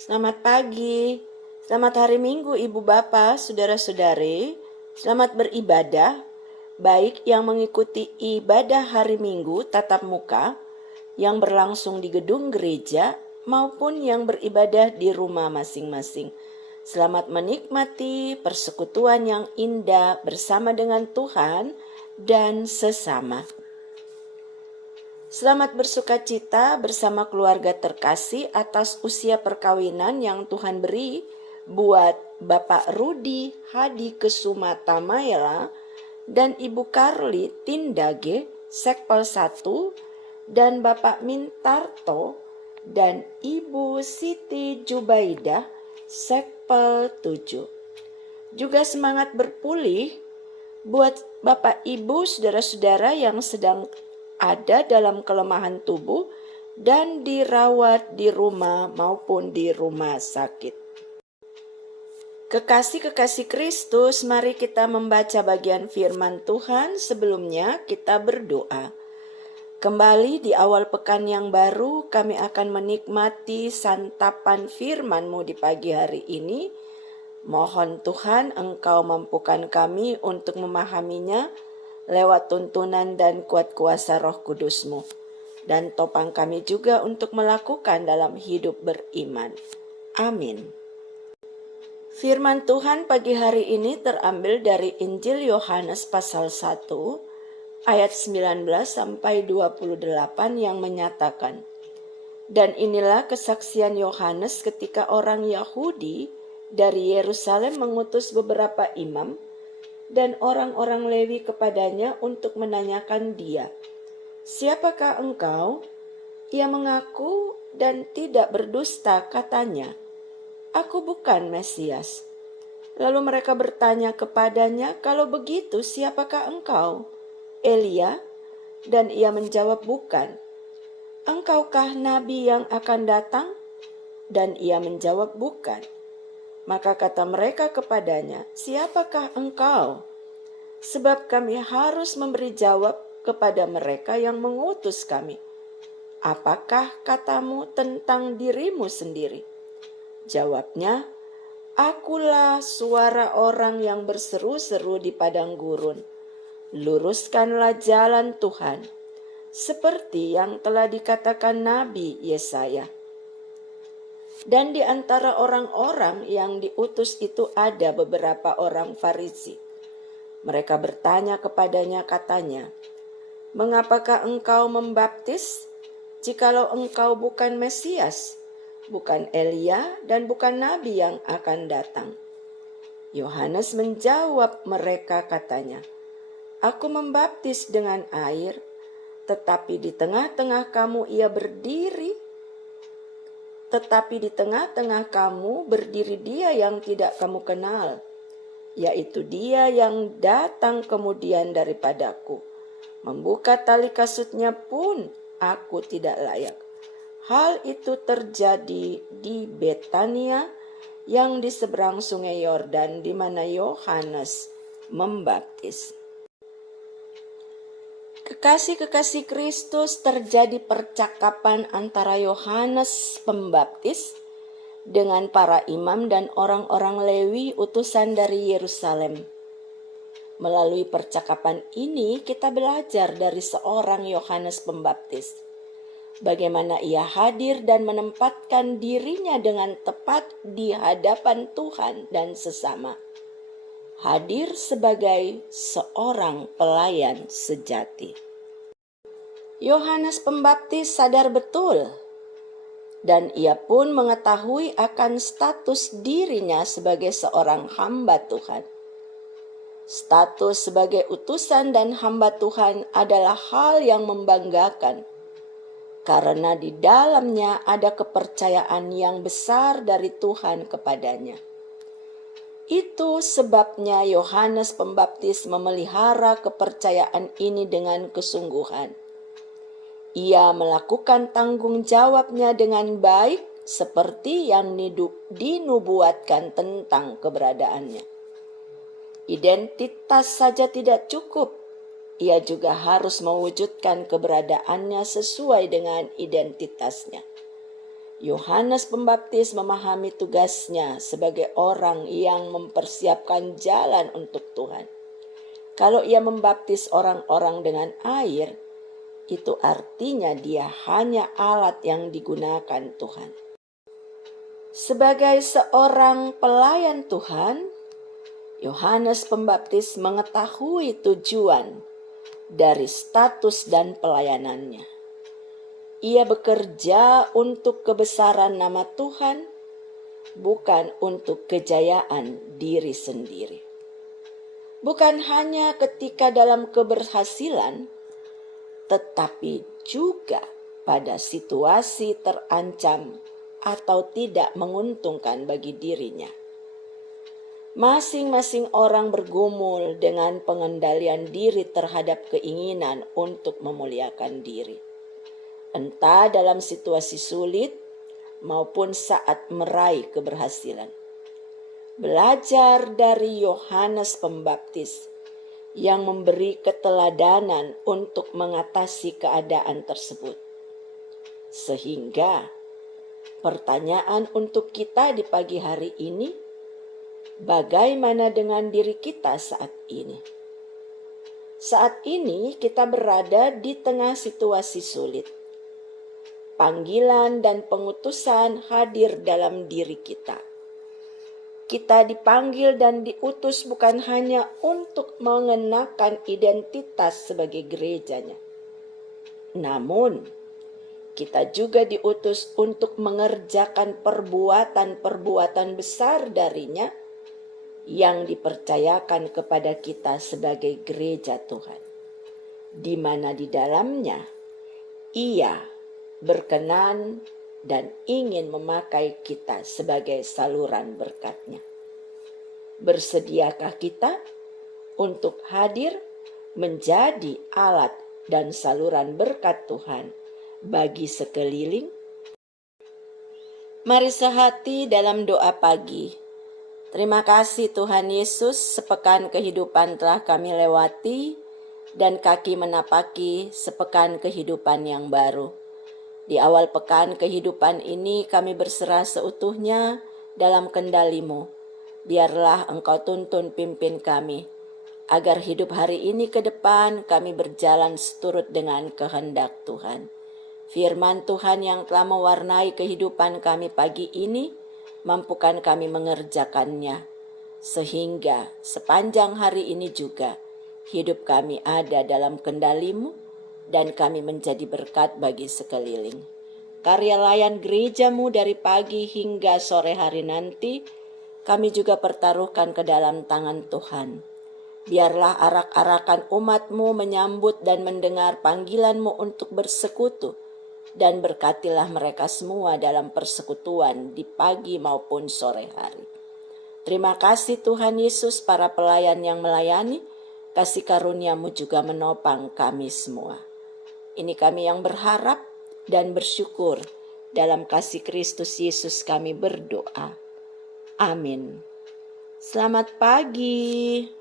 Selamat pagi, selamat hari Minggu Ibu Bapak, Saudara-saudari. Selamat beribadah, baik yang mengikuti ibadah hari Minggu tatap muka yang berlangsung di gedung gereja maupun yang beribadah di rumah masing-masing. Selamat menikmati persekutuan yang indah bersama dengan Tuhan dan sesama. Selamat bersukacita bersama keluarga terkasih atas usia perkawinan yang Tuhan beri buat Bapak Rudi Hadi Kesuma Tamaela dan Ibu Karli Tindage Sekpel 1 dan Bapak Mintarto dan Ibu Siti Jubaidah Sekpel 7. Juga semangat berpulih buat Bapak Ibu saudara-saudara yang sedang ada dalam kelemahan tubuh dan dirawat di rumah maupun di rumah sakit. Kekasih-kekasih Kristus, mari kita membaca bagian firman Tuhan. Sebelumnya kita berdoa. Kembali di awal pekan yang baru, kami akan menikmati santapan firman-Mu di pagi hari ini. Mohon Tuhan Engkau mampukan kami untuk memahaminya lewat tuntunan dan kuat kuasa Roh Kudus-Mu. Dan topang kami juga untuk melakukan dalam hidup beriman. Amin. Firman Tuhan pagi hari ini terambil dari Injil Yohanes pasal 1 ayat 19 sampai 28 yang menyatakan, "Dan inilah kesaksian Yohanes ketika orang Yahudi dari Yerusalem mengutus beberapa imam dan orang-orang Lewi kepadanya untuk menanyakan dia, 'Siapakah engkau?' Ia mengaku dan tidak berdusta, katanya, 'Aku bukan Mesias.' Lalu mereka bertanya kepadanya, 'Kalau begitu siapakah engkau? Elia?' Dan ia menjawab, 'Bukan.' 'Engkaukah nabi yang akan datang?' Dan ia menjawab, 'Bukan.' Maka kata mereka kepadanya, 'Siapakah engkau?' Sebab kami harus memberi jawab kepada mereka yang mengutus kami. 'Apakah katamu tentang dirimu sendiri?' Jawabnya, 'Akulah suara orang yang berseru-seru di padang gurun. Luruskanlah jalan Tuhan, seperti yang telah dikatakan Nabi Yesaya.' Dan di antara orang-orang yang diutus itu ada beberapa orang Farisi. Mereka bertanya kepadanya, katanya, 'Mengapakah engkau membaptis, jikalau engkau bukan Mesias, bukan Elia, dan bukan Nabi yang akan datang?' Yohanes menjawab mereka, katanya, 'Aku membaptis dengan air, tetapi di tengah-tengah kamu berdiri dia yang tidak kamu kenal, yaitu dia yang datang kemudian daripadaku. Membuka tali kasutnya pun aku tidak layak.' Hal itu terjadi di Betania yang di seberang sungai Yordan, di mana Yohanes membaptis." Kekasih-kekasih Kristus, terjadi percakapan antara Yohanes Pembaptis dengan para imam dan orang-orang Lewi utusan dari Yerusalem. Melalui percakapan ini kita belajar dari seorang Yohanes Pembaptis, bagaimana ia hadir dan menempatkan dirinya dengan tepat di hadapan Tuhan dan sesama. Hadir sebagai seorang pelayan sejati. Yohanes Pembaptis sadar betul dan ia pun mengetahui akan status dirinya sebagai seorang hamba Tuhan. Status sebagai utusan dan hamba Tuhan adalah hal yang membanggakan, karena di dalamnya ada kepercayaan yang besar dari Tuhan kepadanya. Itu sebabnya Yohanes Pembaptis memelihara kepercayaan ini dengan kesungguhan. Ia melakukan tanggung jawabnya dengan baik seperti yang dinubuatkan tentang keberadaannya. Identitas saja tidak cukup. Ia juga harus mewujudkan keberadaannya sesuai dengan identitasnya. Yohanes Pembaptis memahami tugasnya sebagai orang yang mempersiapkan jalan untuk Tuhan. Kalau ia membaptis orang-orang dengan air, itu artinya dia hanya alat yang digunakan Tuhan. Sebagai seorang pelayan Tuhan, Yohanes Pembaptis mengetahui tujuan dari status dan pelayanannya. Ia bekerja untuk kebesaran nama Tuhan, bukan untuk kejayaan diri sendiri. Bukan hanya ketika dalam keberhasilan, tetapi juga pada situasi terancam atau tidak menguntungkan bagi dirinya. Masing-masing orang bergumul dengan pengendalian diri terhadap keinginan untuk memuliakan diri. Entah dalam situasi sulit maupun saat meraih keberhasilan. Belajar dari Yohanes Pembaptis yang memberi keteladanan untuk mengatasi keadaan tersebut. Sehingga pertanyaan untuk kita di pagi hari ini, bagaimana dengan diri kita saat ini? Saat ini kita berada di tengah situasi sulit. Panggilan dan pengutusan hadir dalam diri kita. Kita dipanggil dan diutus bukan hanya untuk mengenakan identitas sebagai gerejanya. Namun, kita juga diutus untuk mengerjakan perbuatan-perbuatan besar darinya yang dipercayakan kepada kita sebagai gereja Tuhan. Di mana di dalamnya, Ia berkenan dan ingin memakai kita sebagai saluran berkat-Nya. Bersediakah kita untuk hadir menjadi alat dan saluran berkat Tuhan bagi sekeliling? Mari sehati dalam doa pagi. Terima kasih Tuhan Yesus, sepekan kehidupan telah kami lewati dan kaki menapaki sepekan kehidupan yang baru. Di awal pekan kehidupan ini kami berserah seutuhnya dalam kendali-Mu. Biarlah Engkau tuntun pimpin kami, agar hidup hari ini ke depan kami berjalan seturut dengan kehendak Tuhan. Firman Tuhan yang telah mewarnai kehidupan kami pagi ini, mampukan kami mengerjakannya. Sehingga sepanjang hari ini juga hidup kami ada dalam kendali-Mu, dan kami menjadi berkat bagi sekeliling. Karya layan gereja-Mu dari pagi hingga sore hari nanti, kami juga pertaruhkan ke dalam tangan Tuhan. Biarlah arak-arakan umat-Mu menyambut dan mendengar panggilan-Mu untuk bersekutu, dan berkatilah mereka semua dalam persekutuan di pagi maupun sore hari. Terima kasih Tuhan Yesus, para pelayan yang melayani, kasih karunia-Mu juga menopang kami semua. Ini kami yang berharap dan bersyukur, dalam kasih Kristus Yesus kami berdoa. Amin. Selamat pagi.